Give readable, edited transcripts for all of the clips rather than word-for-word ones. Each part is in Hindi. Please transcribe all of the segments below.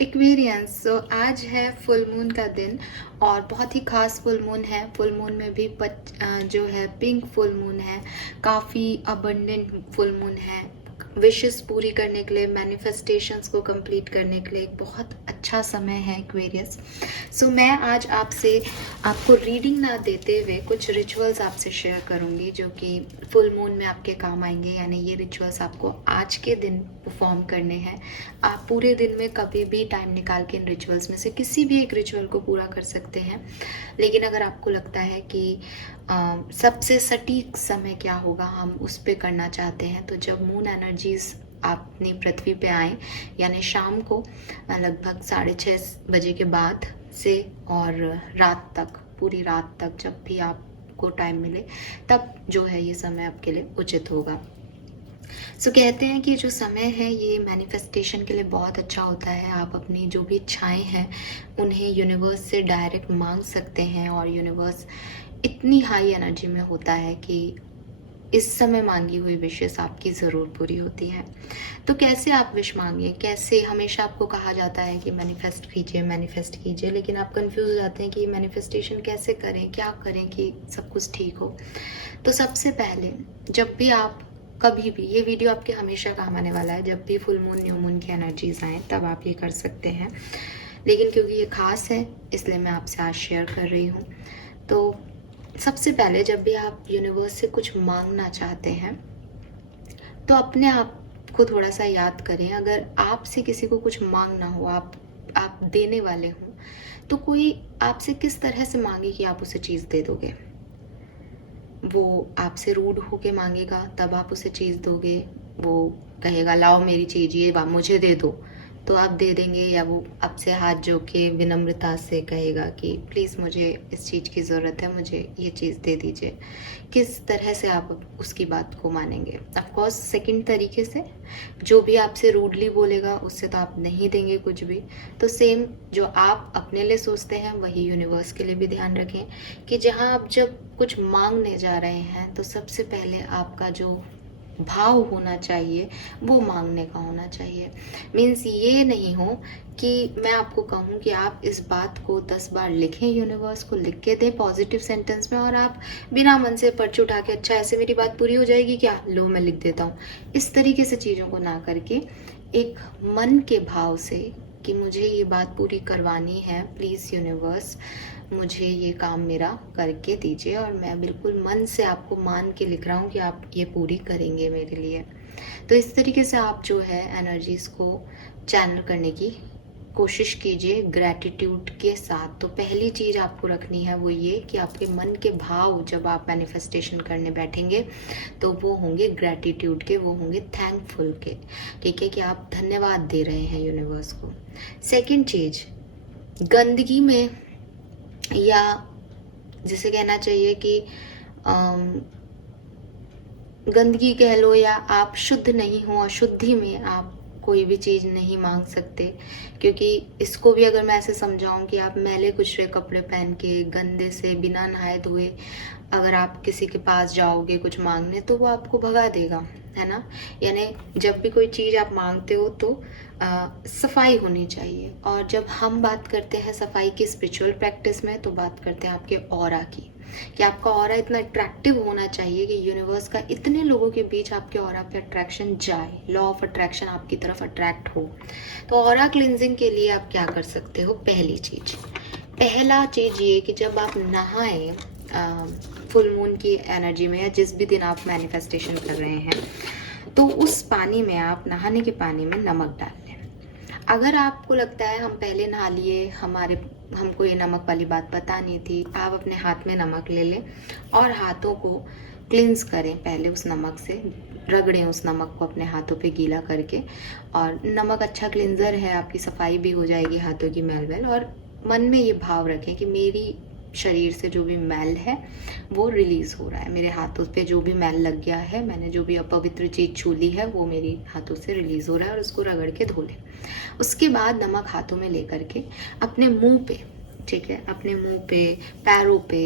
एक्वेरियंस आज है फुल मून का दिन और बहुत ही खास फुल मून है। फुल मून में भी जो है पिंक फुल मून है, काफ़ी अबंडेंट फुल मून है। विशेस पूरी करने के लिए, मैनिफेस्टेशंस को कंप्लीट करने के लिए एक बहुत अच्छा समय है एक्वेरियस। सो मैं आज आपको रीडिंग ना देते हुए कुछ रिचुअल्स आपसे शेयर करूंगी जो कि फुल मून में आपके काम आएंगे। यानी ये रिचुअल्स आपको आज के दिन परफॉर्म करने हैं। आप पूरे दिन में कभी भी टाइम निकाल के इन रिचुअल्स में से किसी भी एक रिचुअल को पूरा कर सकते हैं। लेकिन अगर आपको लगता है कि सबसे सटीक समय क्या होगा, हम उस पर करना चाहते हैं, तो जब मून एनर्जीज अपनी पृथ्वी पे आए, यानी शाम को लगभग 6:30 बजे के बाद से और रात तक, पूरी रात तक जब भी आपको टाइम मिले, तब जो है ये समय आपके लिए उचित होगा। सो कहते हैं कि जो समय है ये मैनिफेस्टेशन के लिए बहुत अच्छा होता है। आप अपनी जो भी इच्छाएं हैं उन्हें यूनिवर्स से डायरेक्ट मांग सकते हैं और यूनिवर्स इतनी हाई एनर्जी में होता है कि इस समय मांगी हुई विशेस आपकी ज़रूर पूरी होती है। तो कैसे आप विश मांगिए, कैसे? हमेशा आपको कहा जाता है कि मैनिफेस्ट कीजिए, लेकिन आप कंफ्यूज हो जाते हैं कि मैनिफेस्टेशन कैसे करें, क्या करें कि सब कुछ ठीक हो। तो सबसे पहले, जब भी आप कभी भी, ये वीडियो आपके हमेशा काम आने वाला है, जब भी फुल मून न्यू मून की एनर्जीज आए तब आप ये कर सकते हैं। लेकिन क्योंकि ये खास है इसलिए मैं आपसे आज शेयर कर रही हूँ। तो सबसे पहले, जब भी आप यूनिवर्स से कुछ मांगना चाहते हैं तो अपने आप को थोड़ा सा याद करें। अगर आपसे किसी को कुछ मांगना हो, आप देने वाले हों, तो कोई आपसे किस तरह से मांगे कि आप उसे चीज़ दे दोगे? वो आपसे रूड होके मांगेगा तब आप उसे चीज़ दोगे? वो कहेगा लाओ मेरी चीज़, ये मुझे दे दो, तो आप दे देंगे? या वो आपसे हाथ जोड़ के विनम्रता से कहेगा कि प्लीज़ मुझे इस चीज़ की ज़रूरत है, मुझे ये चीज़ दे दीजिए? किस तरह से आप उसकी बात को मानेंगे? ऑफकोर्स सेकंड तरीके से, जो भी आपसे रूडली बोलेगा उससे तो आप नहीं देंगे कुछ भी। तो सेम जो आप अपने लिए सोचते हैं वही यूनिवर्स के लिए भी ध्यान रखें कि जहाँ आप जब कुछ मांगने जा रहे हैं तो सबसे पहले आपका जो भाव होना चाहिए वो मांगने का होना चाहिए। मीन्स ये नहीं हो कि मैं आपको कहूँ कि आप इस बात को 10 बार लिखें, यूनिवर्स को लिख के दें पॉजिटिव सेंटेंस में, और आप बिना मन से पर्ची उठा के अच्छा ऐसे मेरी बात पूरी हो जाएगी क्या, लो मैं लिख देता हूँ, इस तरीके से चीज़ों को ना करके एक मन के भाव से कि मुझे ये बात पूरी करवानी है, प्लीज़ यूनिवर्स मुझे ये काम मेरा करके दीजिए, और मैं बिल्कुल मन से आपको मान के लिख रहा हूँ कि आप ये पूरी करेंगे मेरे लिए। तो इस तरीके से आप जो है एनर्जीज़ को चैनल करने की कोशिश कीजिए ग्रैटिट्यूड के साथ। तो पहली चीज़ आपको रखनी है वो ये कि आपके मन के भाव जब आप मैनिफेस्टेशन करने बैठेंगे तो वो होंगे ग्रैटिट्यूड के, वो होंगे थैंकफुल के, ठीक है, कि आप धन्यवाद दे रहे हैं यूनिवर्स को। सेकंड चीज़, गंदगी में, या जिसे कहना चाहिए कि गंदगी कह लो, या आप शुद्ध नहीं हो, अशुद्धि में आप कोई भी चीज़ नहीं मांग सकते। क्योंकि इसको भी अगर मैं ऐसे समझाऊं कि आप मैले कुचरे कपड़े पहन के, गंदे से, बिना नहाए धोए अगर आप किसी के पास जाओगे कुछ मांगने तो वो आपको भगा देगा, है ना। यानी जब भी कोई चीज़ आप मांगते हो तो सफाई होनी चाहिए। और जब हम बात करते हैं सफाई की स्पिरिचुअल प्रैक्टिस में, तो बात करते हैं आपके ऑरा की, कि आपका ऑरा इतना अट्रैक्टिव होना चाहिए कि यूनिवर्स का इतने लोगों के बीच आपके ऑरा पे अट्रैक्शन जाए, लॉ ऑफ अट्रैक्शन आपकी तरफ अट्रैक्ट हो। तो ऑरा क्लिनजिंग के लिए आप क्या कर सकते हो? पहला चीज़ ये कि जब आप नहाएं फुल मून की एनर्जी में, या जिस भी दिन आप मैनिफेस्टेशन कर रहे हैं, तो उस पानी में, आप नहाने के पानी में नमक डाल लें। अगर आपको लगता है हम पहले नहा लिए, हमको ये नमक वाली बात पता नहीं थी, आप अपने हाथ में नमक ले लें और हाथों को क्लिंस करें पहले उस नमक से, रगड़ें उस नमक को अपने हाथों पे गीला करके। और नमक अच्छा क्लिंजर है, आपकी सफाई भी हो जाएगी हाथों की मैल वैल। और मन में ये भाव रखें कि मेरी शरीर से जो भी मैल है वो रिलीज़ हो रहा है, मेरे हाथों पे जो भी मैल लग गया है, मैंने जो भी अपवित्र चीज़ छू ली है, वो मेरी हाथों से रिलीज़ हो रहा है, और उसको रगड़ के धो लें। उसके बाद नमक हाथों में लेकर के अपने मुंह पे, ठीक है, अपने मुंह पे, पैरों पे,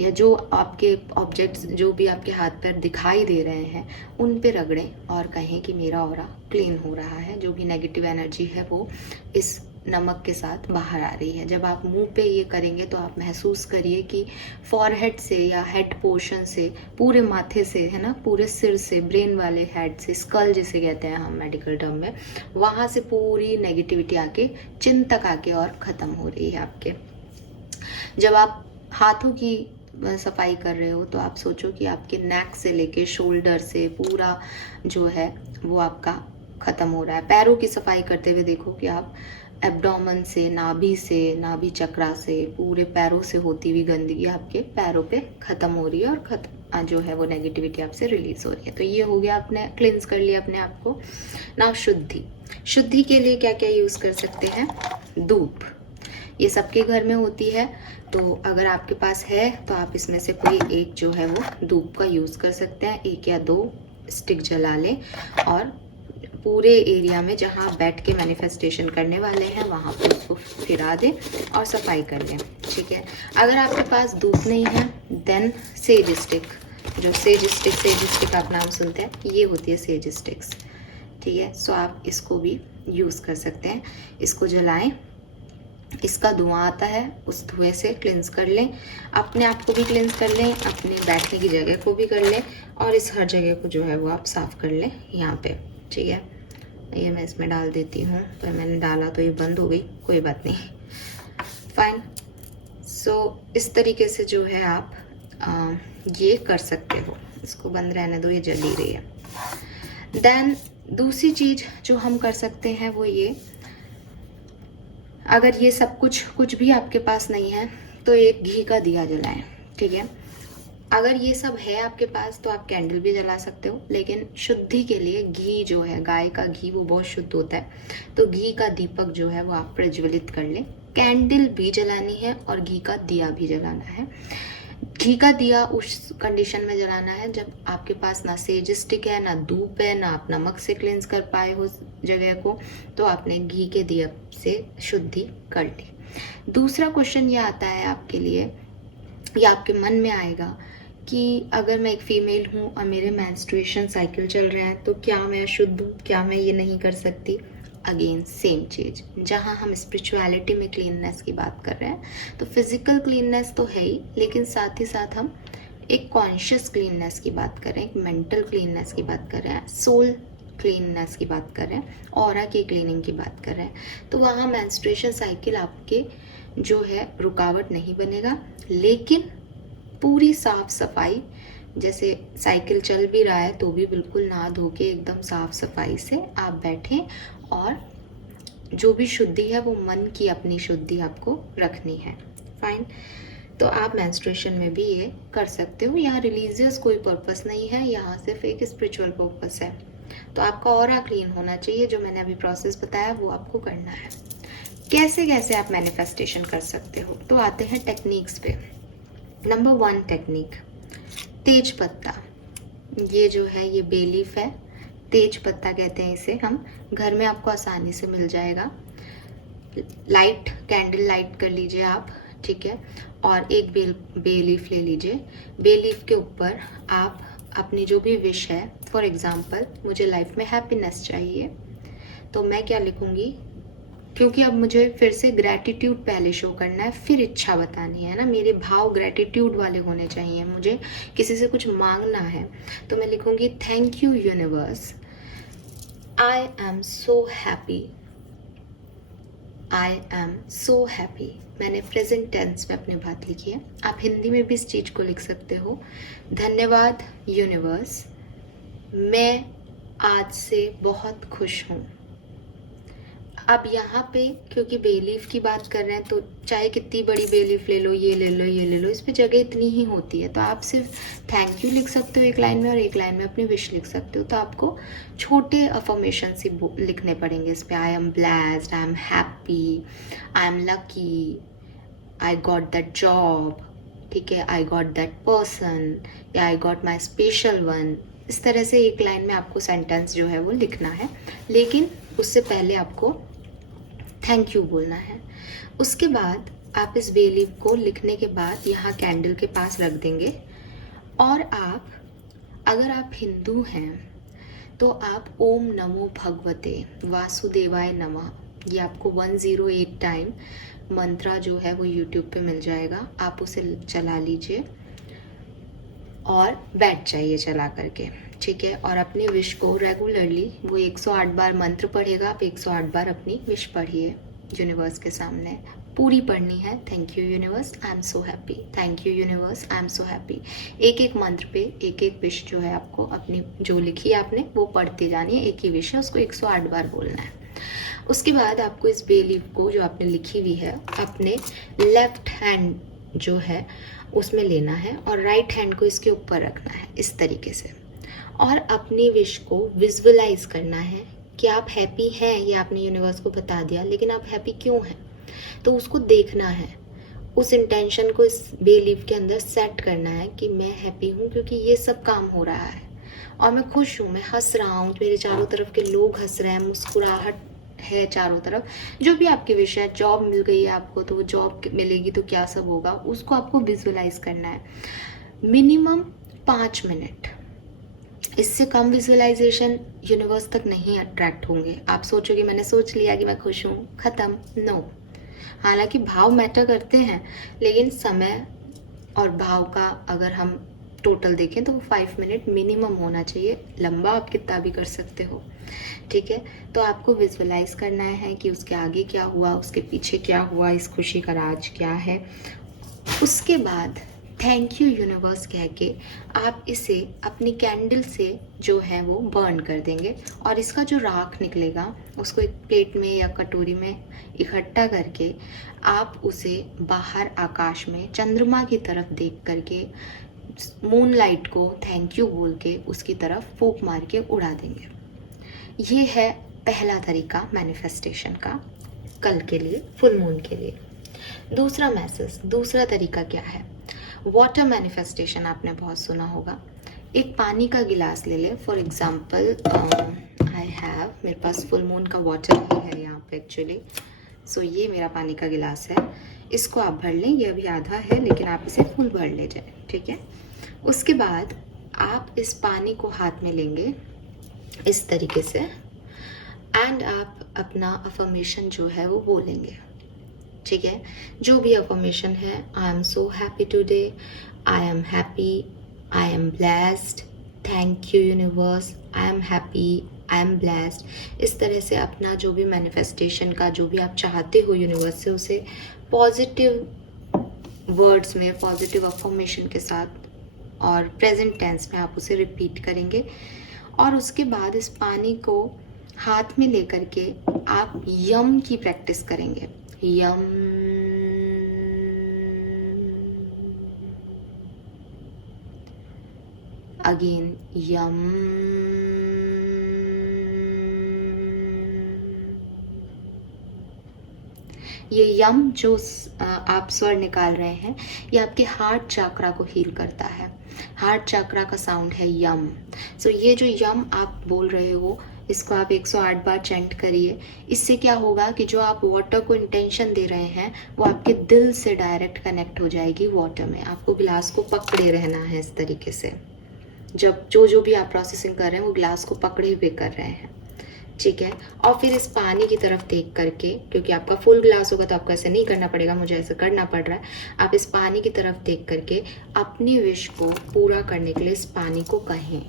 या जो आपके ऑब्जेक्ट्स जो भी आपके हाथ पैर दिखाई दे रहे हैं उन पे रगड़ें और कहें कि मेरा ऑरा क्लीन हो रहा है, जो भी नेगेटिव एनर्जी है वो इस नमक के साथ बाहर आ रही है। जब आप मुंह पे ये करेंगे तो आप महसूस करिए कि फॉरहेड से या हेड पोर्शन से, पूरे माथे से, है ना, पूरे सिर से, ब्रेन वाले हेड से, स्कल जिसे कहते हैं हम मेडिकल टर्म में, वहाँ से पूरी नेगेटिविटी आके चिन तक आके और ख़त्म हो रही है आपके। जब आप हाथों की सफाई कर रहे हो तो आप सोचो कि आपके नेक से लेके शोल्डर से पूरा जो है वो आपका ख़त्म हो रहा है। पैरों की सफाई करते हुए देखो कि आप एब्डोमेन से, नाभि चक्रा से, पूरे पैरों से होती हुई गंदगी आपके पैरों पे ख़त्म हो रही है और जो है वो नेगेटिविटी आपसे रिलीज हो रही है। तो ये हो गया, आपने क्लिंस कर लिया अपने आप को। नाउ शुद्धि के लिए क्या क्या यूज़ कर सकते हैं? धूप, ये सबके घर में होती है, तो अगर आपके पास है तो आप इसमें से कोई एक जो है वो धूप का यूज़ कर सकते हैं। 1 या 2 स्टिक जला लें और पूरे एरिया में जहाँ आप बैठ के मैनिफेस्टेशन करने वाले हैं वहाँ पर उसको फिरा दें और सफाई कर लें, ठीक है। अगर आपके पास धूप नहीं है देन सेज स्टिक, जो सेज स्टिक आप नाम सुनते हैं, ये होती है सेज स्टिक्स, ठीक है। सो आप इसको भी यूज़ कर सकते हैं। इसको जलाएं, इसका धुआं आता है, उस धुएं से क्लिंस कर लें, अपने आप को भी क्लिंस कर लें, अपने बैठने की जगह को भी कर लें और इस हर जगह को जो है वो आप साफ़ कर लें यहाँ पे, ठीक है। ये मैं इसमें डाल देती हूँ, तो मैंने डाला तो ये बंद हो गई, कोई बात नहीं, फाइन। सो इस तरीके से जो है आप ये कर सकते हो। इसको बंद रहने दो, ये जल ही रही है। देन दूसरी चीज़ जो हम कर सकते हैं वो ये, अगर ये सब कुछ भी आपके पास नहीं है तो एक घी का दिया जलाएं, ठीक है। अगर ये सब है आपके पास तो आप कैंडल भी जला सकते हो, लेकिन शुद्धि के लिए घी जो है, गाय का घी, वो बहुत शुद्ध होता है, तो घी का दीपक जो है वो आप प्रज्वलित कर लें। कैंडल भी जलानी है और घी का दिया भी जलाना है। घी का दिया उस कंडीशन में जलाना है जब आपके पास ना सेज स्टिक है, ना धूप है, ना आप नमक से क्लींस कर पाए हो जगह को, तो आपने घी के दिया से शुद्धि कर ली। दूसरा क्वेश्चन ये आता है आपके लिए, या आपके मन में आएगा कि अगर मैं एक फीमेल हूँ और मेरे मेंस्ट्रुएशन साइकिल चल रहे हैं तो क्या मैं अशुद्ध हूँ, क्या मैं ये नहीं कर सकती? अगेन सेम चीज़, जहाँ हम स्पिरिचुअलिटी में क्लीननेस की बात कर रहे हैं तो फिजिकल क्लीननेस तो है ही, लेकिन साथ ही साथ हम एक कॉन्शियस क्लीननेस की बात कर रहे हैं, एक मेंटल क्लीननेस की बात कर रहे हैं, सोल क्लीननेस की बात कर रहे हैं, ऑरा की क्लीनिंग की बात कर रहे हैं। तो वहाँ मेंस्ट्रुएशन साइकिल आपके जो है रुकावट नहीं बनेगा, लेकिन पूरी साफ सफाई, जैसे साइकिल चल भी रहा है तो भी बिल्कुल नहा धो के एकदम साफ सफाई से आप बैठें, और जो भी शुद्धि है वो मन की अपनी शुद्धि आपको रखनी है, फाइन। तो आप मेंस्ट्रुएशन में भी ये कर सकते हो। यहाँ रिलीजियस कोई पर्पस नहीं है, यहाँ सिर्फ एक स्पिरिचुअल पर्पस है। तो आपका ऑरा क्लीन होना चाहिए, जो मैंने अभी प्रोसेस बताया वो आपको करना है। कैसे कैसे आप मैनिफेस्टेशन कर सकते हो, तो आते हैं टेक्निक्स पे। नंबर 1 टेक्निक, तेज पत्ता। ये जो है ये बे लीफ है, तेज पत्ता कहते हैं इसे हम। घर में आपको आसानी से मिल जाएगा। लाइट कैंडल लाइट कर लीजिए आप, ठीक है, और एक बे लीफ ले लीजिए। बे लीफ के ऊपर आप अपनी जो भी विश है, फॉर एग्जांपल मुझे लाइफ में हैप्पीनेस चाहिए, तो मैं क्या लिखूंगी, क्योंकि अब मुझे फिर से ग्रैटिट्यूड पहले शो करना है, फिर इच्छा बतानी है ना, मेरे भाव ग्रैटिट्यूड वाले होने चाहिए, मुझे किसी से कुछ मांगना है, तो मैं लिखूंगी thank you universe, I am so happy, I am so happy. मैंने प्रेजेंट टेंस में अपनी बात लिखी है, आप हिंदी में भी इस चीज़ को लिख सकते हो। धन्यवाद यूनिवर्स, मैं आज से बहुत खुश हूँ। अब यहाँ पे क्योंकि बेलीफ की बात कर रहे हैं तो चाहे कितनी बड़ी बेलीफ ले लो, ये ले लो, ये ले लो, इस पे जगह इतनी ही होती है, तो आप सिर्फ थैंक यू लिख सकते हो एक लाइन में, और एक लाइन में अपनी विश लिख सकते हो। तो आपको छोटे अफर्मेशन ही लिखने पड़ेंगे इस पर। I am blessed, I am happy, I am lucky, I got that job, ठीक है, आई गॉट दैट पर्सन, या I got my special one. इस तरह से एक लाइन में आपको सेंटेंस जो है वो लिखना है, लेकिन उससे पहले आपको थैंक यू बोलना है। उसके बाद आप इस बे लीफ को लिखने के बाद यहाँ कैंडल के पास रख देंगे, और आप अगर आप हिंदू हैं तो आप ओम नमो भगवते वासुदेवाय नमः ये आपको 108 टाइम मंत्रा जो है वो यूट्यूब पे मिल जाएगा, आप उसे चला लीजिए और बैठ जाइए चला करके, ठीक है। और अपनी विश को रेगुलरली, वो 108 बार मंत्र पढ़ेगा, आप 108 बार अपनी विश पढ़िए यूनिवर्स के सामने, पूरी पढ़नी है। Thank you universe, I am so happy, thank you universe, I am so happy. एक एक मंत्र पे एक एक विश जो है आपको अपनी जो लिखी है आपने वो पढ़ती जानी है, एक ही विश है, उसको 108 बार बोलना है। उसके बाद आपको इस बे लीफ को जो आपने लिखी हुई है अपने लेफ्ट हैंड जो है उसमें लेना है और राइट हैंड को इसके ऊपर रखना है इस तरीके से, और अपनी विश को विजुअलाइज करना है कि आप हैप्पी हैं। ये आपने यूनिवर्स को बता दिया, लेकिन आप हैप्पी क्यों हैं, तो उसको देखना है, उस इंटेंशन को इस बे लीफ के अंदर सेट करना है कि मैं हैप्पी हूँ क्योंकि ये सब काम हो रहा है और मैं खुश हूँ, मैं हंस रहा हूँ, मेरे चारों तरफ के लोग हंस रहे हैं, मुस्कुराहट है चारों तरफ। जो भी आपकी विश है, जॉब मिल गई है आपको तो वो जॉब मिलेगी तो क्या सब होगा, उसको आपको विजुअलाइज करना है मिनिमम 5 मिनट। इससे कम विजुअलाइजेशन यूनिवर्स तक नहीं अट्रैक्ट होंगे। आप सोचोगे मैंने सोच लिया कि मैं खुश हूँ, ख़त्म, नो। हालांकि भाव मैटर करते हैं, लेकिन समय और भाव का अगर हम टोटल देखें तो वो 5 मिनट मिनिमम होना चाहिए, लंबा आप कितना भी कर सकते हो, ठीक है। तो आपको विजुअलाइज करना है कि उसके आगे क्या हुआ, उसके पीछे क्या हुआ, इस खुशी का राज क्या है। उसके बाद थैंक यू यूनिवर्स कह के आप इसे अपनी कैंडल से जो है वो बर्न कर देंगे और इसका जो राख निकलेगा उसको एक प्लेट में या कटोरी में इकट्ठा करके आप उसे बाहर आकाश में चंद्रमा की तरफ देख करके मूनलाइट को थैंक यू बोल के उसकी तरफ फूंक मार के उड़ा देंगे। ये है पहला तरीका मैनिफेस्टेशन का कल के लिए, फुल मून के लिए। दूसरा मैसेज, दूसरा तरीका क्या है, वाटर मैनिफेस्टेशन आपने बहुत सुना होगा। एक पानी का गिलास ले ले, फॉर एग्जाम्पल आई हैव, मेरे पास फुल मून का वाटर ही है यहाँ पे एक्चुअली, सो ये मेरा पानी का गिलास है, इसको आप भर लें, ये अभी आधा है लेकिन आप इसे फुल भर ले जाए, ठीक है। उसके बाद आप इस पानी को हाथ में लेंगे इस तरीके से एंड आप अपना अफर्मेशन जो है वो बोलेंगे, ठीक है। जो भी अफर्मेशन है, I am so happy today, I am happy, I am blessed, thank you universe, I am happy, I am blessed. इस तरह से अपना जो भी मैनिफेस्टेशन का जो भी आप चाहते हो यूनिवर्स से, उसे पॉजिटिव वर्ड्स में, पॉजिटिव अफर्मेशन के साथ और प्रेजेंट टेंस में आप उसे रिपीट करेंगे। और उसके बाद इस पानी को हाथ में लेकर के आप यम की प्रैक्टिस करेंगे, यम, अगेन यम, ये यम जो आप स्वर निकाल रहे हैं ये आपके हार्ट चाक्रा को हील करता है। हार्ट चाक्रा का साउंड है यम। सो ये जो यम आप बोल रहे हो इसको आप 108 बार चैंट करिए। इससे क्या होगा कि जो आप वाटर को इंटेंशन दे रहे हैं वो आपके दिल से डायरेक्ट कनेक्ट हो जाएगी वाटर में। आपको गिलास को पकड़े रहना है इस तरीके से, जब जो भी आप प्रोसेसिंग कर रहे हैं वो गिलास को पकड़े हुए कर रहे हैं, ठीक है। और फिर इस पानी की तरफ देख करके, क्योंकि आपका फुल ग्लास होगा तो आपको ऐसे नहीं करना पड़ेगा, मुझे ऐसे करना पड़ रहा है, आप इस पानी की तरफ देख करके अपनी विश को पूरा करने के लिए इस पानी को कहें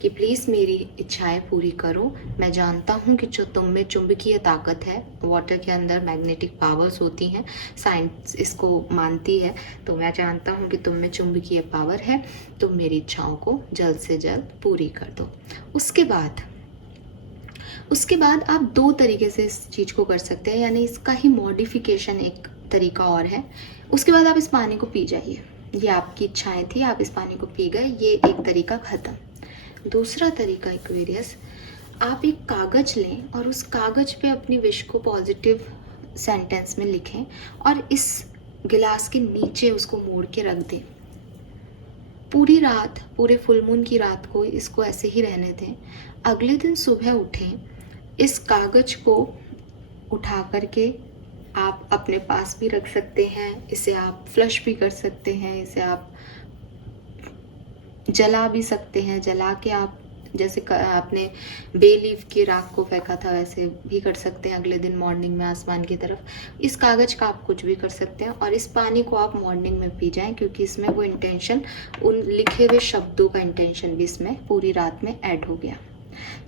कि प्लीज़ मेरी इच्छाएं पूरी करो। मैं जानता हूँ कि जो तुम में चुंबकीय ताकत है, वाटर के अंदर मैग्नेटिक पावर्स होती हैं, साइंस इसको मानती है, तो मैं जानता हूँ कि तुम में चुंबकीय पावर है, तुम मेरी इच्छाओं को जल्द से जल्द पूरी कर दो। उसके बाद आप 2 तरीके से इस चीज़ को कर सकते हैं, यानी इसका ही मॉडिफिकेशन एक तरीका और है। उसके बाद आप इस पानी को पी जाइए, ये आपकी इच्छाएं थी, आप इस पानी को पी गए, ये एक तरीका ख़त्म। दूसरा तरीका एक्वेरियस, आप एक कागज़ लें और उस कागज़ पे अपनी विश को पॉजिटिव सेंटेंस में लिखें और इस गिलास के नीचे उसको मोड़ के रख दें। पूरी रात, पूरे फुल मून की रात को इसको ऐसे ही रहने दें। अगले दिन सुबह उठें, इस कागज़ को उठा करके आप अपने पास भी रख सकते हैं, इसे आप फ्लश भी कर सकते हैं, इसे आप जला भी सकते हैं, जला के आप जैसे आपने बे लीफ की राख को फेंका था वैसे भी कर सकते हैं अगले दिन मॉर्निंग में आसमान की तरफ। इस कागज़ का आप कुछ भी कर सकते हैं और इस पानी को आप मॉर्निंग में पी जाएं, क्योंकि इसमें वो इंटेंशन, उन लिखे हुए शब्दों का इंटेंशन भी इसमें पूरी रात में ऐड हो गया।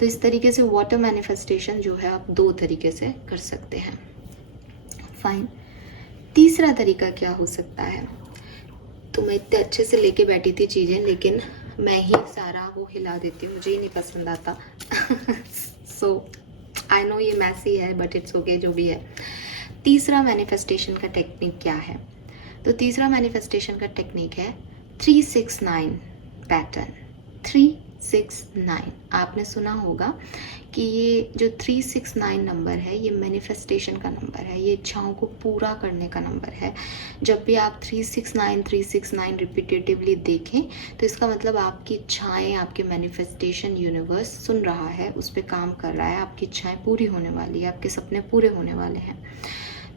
तो इस तरीके से वाटर मैनिफेस्टेशन जो है आप 2 तरीके से कर सकते हैं। फाइन। तीसरा तरीका क्या हो सकता है? तो मैं इतने अच्छे से लेके बैठी थी चीज़ें, लेकिन मैं ही सारा वो हिला देती हूँ, मुझे ही नहीं पसंद आता। सो आई नो ये मैसी है, बट इट्स ओके, जो भी है। तीसरा मैनिफेस्टेशन का टेक्निक क्या है? तो तीसरा मैनिफेस्टेशन का टेक्निक है 369 पैटर्न। 369 आपने सुना होगा कि ये जो 369 नंबर है ये मैनिफेस्टेशन का नंबर है, ये इच्छाओं को पूरा करने का नंबर है। जब भी आप 369 रिपीटेटिवली देखें तो इसका मतलब आपकी इच्छाएं, आपके मैनिफेस्टेशन यूनिवर्स सुन रहा है, उस पर काम कर रहा है, आपकी इच्छाएं पूरी होने वाली है, आपके सपने पूरे होने वाले हैं।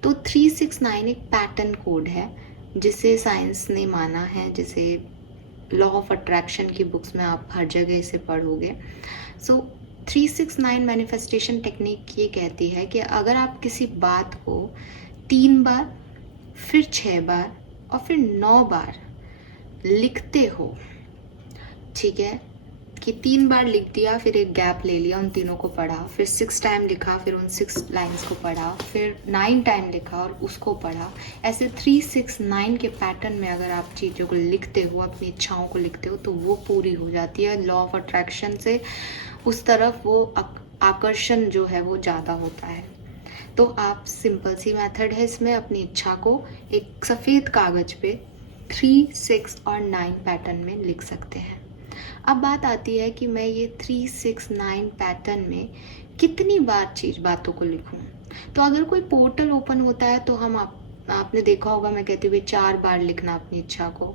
तो 369 एक पैटर्न कोड है जिसे साइंस ने माना है, जिसे लॉ ऑफ अट्रैक्शन की बुक्स में आप हर जगह इसे पढ़ोगे। सो 369 मैनिफेस्टेशन टेक्निक ये कहती है कि अगर आप किसी बात को 3 बार, फिर 6 बार और फिर 9 बार लिखते हो, ठीक है, कि 3 बार लिख दिया, फिर एक गैप ले लिया, उन तीनों को पढ़ा, फिर 6 टाइम लिखा, फिर उन 6 लाइंस को पढ़ा, फिर 9 टाइम लिखा और उसको पढ़ा, ऐसे 369 के पैटर्न में अगर आप चीज़ों को लिखते हो, अपनी इच्छाओं को लिखते हो, तो वो पूरी हो जाती है। लॉ ऑफ अट्रैक्शन से उस तरफ वो आकर्षण जो है वो ज़्यादा होता है। तो आप सिंपल सी मेथड है इसमें, अपनी इच्छा को एक सफ़ेद कागज़ पे 3, 6 और 9 पैटर्न में लिख सकते हैं। अब बात आती है कि मैं ये 369 पैटर्न में कितनी बार बातों को लिखूं। तो अगर कोई पोर्टल ओपन होता है तो हम आपने देखा होगा, मैं कहती हूँ 4 बार लिखना अपनी इच्छा को।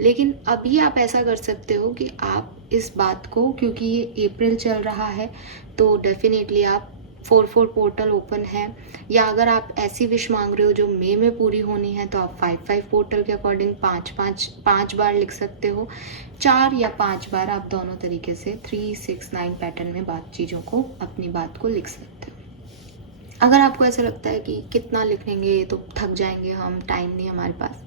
लेकिन अभी आप ऐसा कर सकते हो कि आप इस बात को, क्योंकि ये अप्रैल चल रहा है तो डेफिनेटली आप 4 पोर्टल ओपन है, या अगर आप ऐसी विश मांग रहे हो जो मई में पूरी होनी है तो आप 5 पोर्टल के अकॉर्डिंग 5 बार लिख सकते हो। 4 या 5 बार आप दोनों तरीके से 369 पैटर्न में चीज़ों को, अपनी बात को लिख सकते हो। अगर आपको ऐसा लगता है कि कितना लिखेंगे, ये तो थक जाएंगे हम, टाइम नहीं हमारे पास,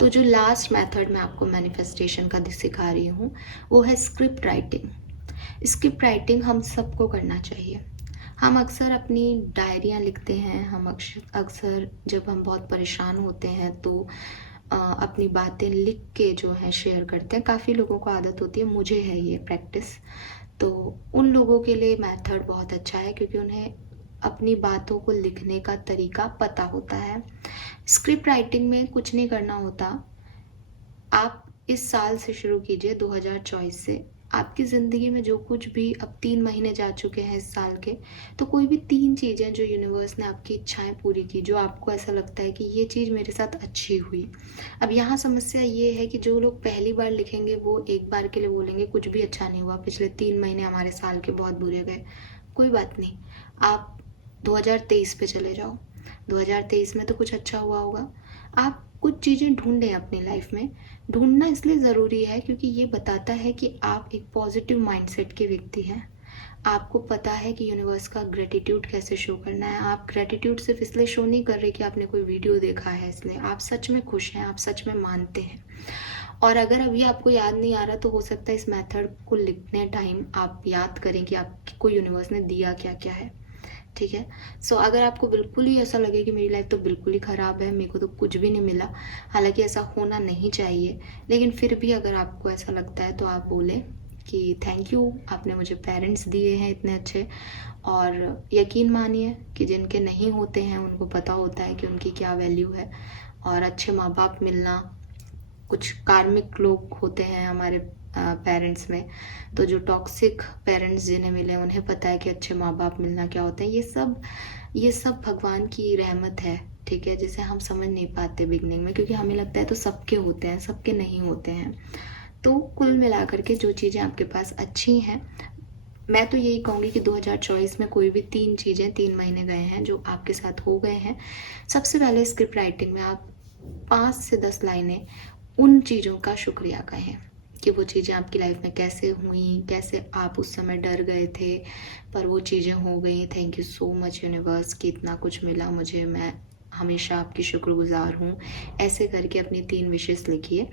तो जो लास्ट मेथड मैं आपको मैनिफेस्टेशन का सिखा रही हूँ वो है स्क्रिप्ट राइटिंग। स्क्रिप्ट राइटिंग हम सबको करना चाहिए। हम अक्सर अपनी डायरियाँ लिखते हैं, हम अक्सर जब हम बहुत परेशान होते हैं तो अपनी बातें लिख के जो है शेयर करते हैं। काफ़ी लोगों को आदत होती है, मुझे है ये प्रैक्टिस। तो उन लोगों के लिए मेथड बहुत अच्छा है, क्योंकि उन्हें अपनी बातों को लिखने का तरीका पता होता है। स्क्रिप्ट राइटिंग में कुछ नहीं करना होता। आप इस साल से शुरू कीजिए, 2024 से। आपकी ज़िंदगी में जो कुछ भी, अब 3 महीने जा चुके हैं इस साल के, तो कोई भी 3 चीज़ें जो यूनिवर्स ने आपकी इच्छाएं पूरी की, जो आपको ऐसा लगता है कि ये चीज़ मेरे साथ अच्छी हुई। अब यहाँ समस्या ये है कि जो लोग पहली बार लिखेंगे वो एक बार के लिए बोलेंगे कुछ भी अच्छा नहीं हुआ, पिछले 3 महीने हमारे साल के बहुत बुरे गए। कोई बात नहीं, आप 2023 पे चले जाओ। 2023 में तो कुछ अच्छा हुआ होगा। आप कुछ चीज़ें ढूंढें अपनी लाइफ में। ढूंढना इसलिए ज़रूरी है क्योंकि ये बताता है कि आप एक पॉजिटिव माइंडसेट के व्यक्ति हैं। आपको पता है कि यूनिवर्स का ग्रेटिट्यूड कैसे शो करना है। आप ग्रेटिट्यूड सिर्फ इसलिए शो नहीं कर रहे कि आपने कोई वीडियो देखा है, इसलिए आप सच में खुश हैं, आप सच में मानते हैं। और अगर अभी आपको याद नहीं आ रहा तो हो सकता है इस मेथड को लिखने टाइम आप याद करें कि आपको यूनिवर्स ने दिया क्या क्या है। ठीक है। सो अगर आपको बिल्कुल ही ऐसा लगे कि मेरी लाइफ तो बिल्कुल ही ख़राब है, मेरे को तो कुछ भी नहीं मिला, हालांकि ऐसा होना नहीं चाहिए, लेकिन फिर भी अगर आपको ऐसा लगता है तो आप बोलें कि थैंक यू, आपने मुझे पेरेंट्स दिए हैं इतने अच्छे। और यकीन मानिए कि जिनके नहीं होते हैं उनको पता होता है कि उनकी क्या वैल्यू है। और अच्छे माँ बाप मिलना, कुछ कार्मिक लोग होते हैं हमारे पेरेंट्स में, तो जो टॉक्सिक पेरेंट्स जिन्हें मिले उन्हें पता है कि अच्छे माँ बाप मिलना क्या होता है। ये सब भगवान की रहमत है, ठीक है, जिसे हम समझ नहीं पाते बिगनिंग में, क्योंकि हमें लगता है तो सबके होते हैं, सबके नहीं होते हैं। तो कुल मिलाकर के जो चीज़ें आपके पास अच्छी हैं, मैं तो यही कहूँगी कि 2024 में कोई भी 3 चीज़ें 3 महीने गए हैं जो आपके साथ हो गए हैं। सबसे पहले स्क्रिप्ट राइटिंग में आप 5 से 10 लाइनें उन चीज़ों का शुक्रिया कहें कि वो चीज़ें आपकी लाइफ में कैसे हुई, कैसे आप उस समय डर गए थे पर वो चीज़ें हो गई। Thank you so much universe कि इतना कुछ मिला मुझे, मैं हमेशा आपकी शुक्रगुजार हूँ। ऐसे करके अपनी 3 विशेस लिखिए।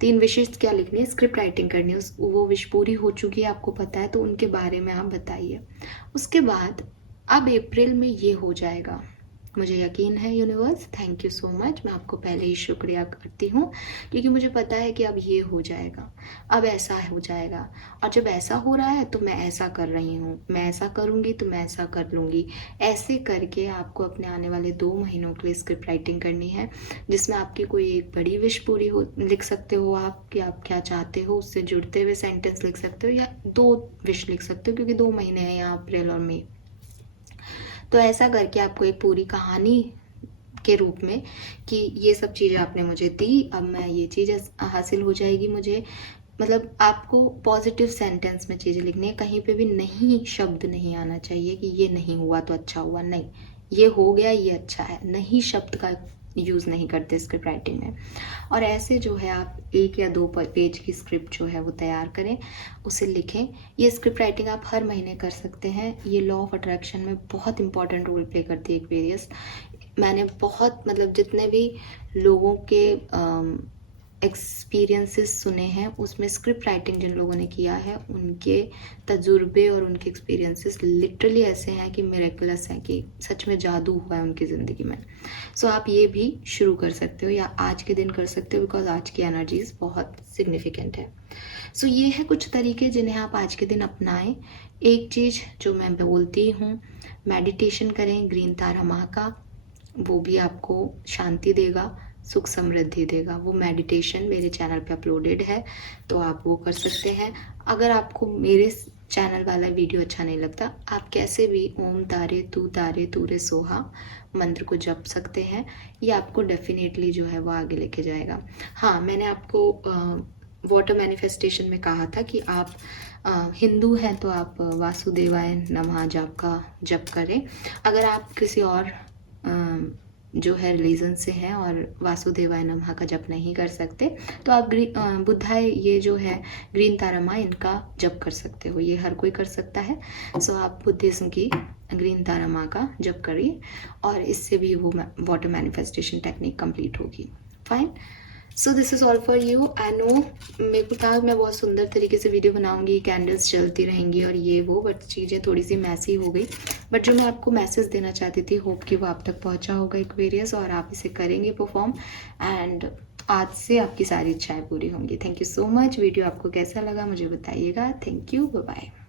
3 विशेस क्या लिखनी है, स्क्रिप्ट राइटिंग करनी है। वो विश पूरी हो चुकी है आपको पता है, तो उनके बारे में आप बताइए। उसके बाद अब अप्रैल में ये हो जाएगा, मुझे यकीन है universe. Thank you so much, मैं आपको पहले ही शुक्रिया करती हूँ क्योंकि मुझे पता है कि अब ये हो जाएगा, अब ऐसा हो जाएगा। और जब ऐसा हो रहा है तो मैं ऐसा कर रही हूँ, मैं ऐसा करूँगी तो मैं ऐसा कर लूँगी। ऐसे करके आपको अपने आने वाले 2 महीनों के लिए स्क्रिप्ट राइटिंग करनी है, जिसमें आपकी कोई एक बड़ी विश पूरी हो, लिख सकते हो आप कि आप क्या चाहते हो, उससे जुड़ते हुए सेंटेंस लिख सकते हो, या 2 विश लिख सकते हो क्योंकि 2 महीने हैं यहाँ, अप्रैल और मई। तो ऐसा करके आपको एक पूरी कहानी के रूप में कि ये सब चीज़ें आपने मुझे दी, अब मैं ये चीज़ हासिल हो जाएगी मुझे। मतलब आपको पॉजिटिव सेंटेंस में चीज़ें लिखनी है, कहीं पे भी नहीं शब्द नहीं आना चाहिए कि ये नहीं हुआ तो अच्छा हुआ, नहीं, ये हो गया ये अच्छा है, नहीं शब्द का यूज़ नहीं करते स्क्रिप्ट राइटिंग में। और ऐसे जो है आप 1 या 2 पेज की स्क्रिप्ट जो है वो तैयार करें, उसे लिखें। ये स्क्रिप्ट राइटिंग आप हर महीने कर सकते हैं। ये लॉ ऑफ अट्रैक्शन में बहुत इंपॉर्टेंट रोल प्ले करती है एक्वेरियस। मैंने बहुत मतलब जितने भी लोगों के एक्सपीरियंसेस सुने हैं, उसमें स्क्रिप्ट राइटिंग जिन लोगों ने किया है उनके तजुर्बे और उनके एक्सपीरियंसेस लिटरली ऐसे हैं कि मिरेकलस हैं, कि सच में जादू हुआ है उनकी ज़िंदगी में। सो आप ये भी शुरू कर सकते हो या आज के दिन कर सकते हो, बिकॉज आज की एनर्जीज बहुत सिग्निफिकेंट है। सो ये है कुछ तरीके जिन्हें आप आज के दिन अपनाएं। एक चीज़ जो मैं बोलती हूँ, मेडिटेशन करें ग्रीन तारा माह का, वो भी आपको शांति देगा, सुख समृद्धि देगा। वो मेडिटेशन मेरे चैनल पे अपलोडेड है, तो आप वो कर सकते हैं। अगर आपको मेरे चैनल वाला वीडियो अच्छा नहीं लगता, आप कैसे भी ओम तारे तूरे सोहा मंत्र को जप सकते हैं। ये आपको डेफिनेटली जो है वो आगे लेके जाएगा। हाँ, मैंने आपको वाटर मैनिफेस्टेशन में कहा था कि आप हिंदू हैं तो आप वासुदेवाय नमः जाप का जप करें। अगर आप किसी और जो है रिलीजन से हैं और वासुदेवाय नमः का जप नहीं कर सकते, तो आप बुद्धाय ये जो है ग्रीन तारा माँ, इनका जप कर सकते हो। ये हर कोई कर सकता है। सो आप बुद्धिज्म की ग्रीन तारा माँ का जप करिए और इससे भी वो वाटर मैनिफेस्टेशन टेक्निक कंप्लीट होगी। Fine. So this is all for you. I know मेरे को था मैं बहुत सुंदर तरीके से वीडियो बनाऊंगी, कैंडल्स जलती रहेंगी और ये वो, बट चीज़ें थोड़ी सी मैसी हो गई। बट जो मैं आपको मैसेज देना चाहती थी, होप कि वो आप तक पहुंचा होगा एक्वेरियस, और आप इसे करेंगे परफॉर्म, एंड आज से आपकी सारी इच्छाएं पूरी होंगी। Thank you so much. Video आपको कैसा लगा मुझे बताइएगा। Thank you, bye bye.